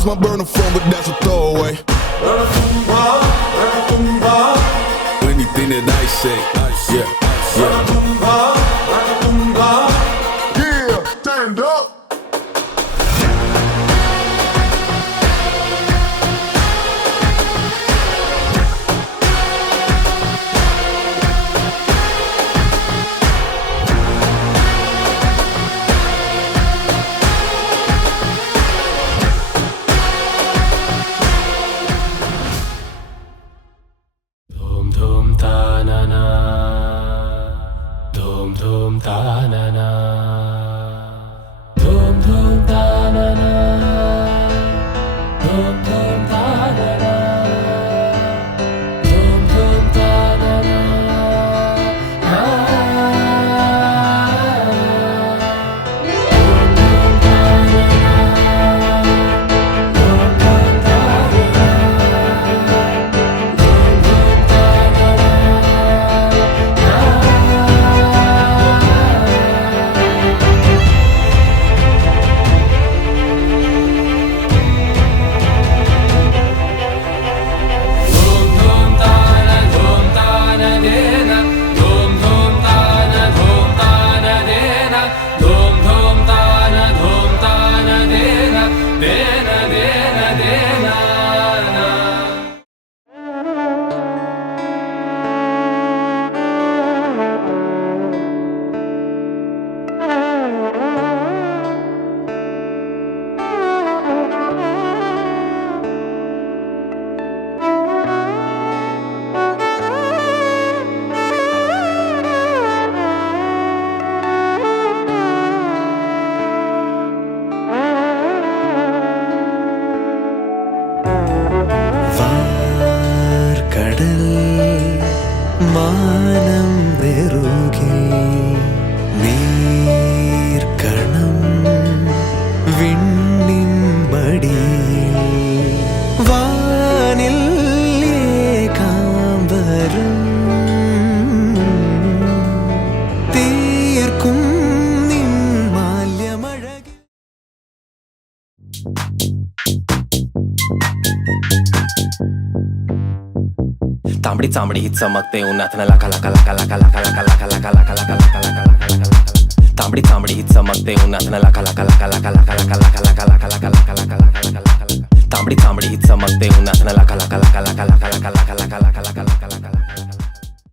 lost my burner phone, but that's a throwaway. Anything that I say, yeah, yeah. Yeah, stand up. മാനം വെറുകെ നീർക്കണം വിണ്ണിൻ മടിയിൽ വാനിൽ ഏകാംബരം തീർക്കും നിൻ മാല്യമഴകിൽ. तांबडी चांबडी ही चमकते उन्हात न लाका लाका लाका लाका लाका लाका लाका लाका लाका लाका लाका लाका लाका तांबडी चांबडी ही चमकते उन्हात न लाका लाका लाका लाका लाका लाका लाका लाका लाका लाका लाका लाका लाका लाका तांबडी चांबडी ही चमकते उन्हात न लाका लाका लाका लाका लाका लाका लाका लाका लाका लाका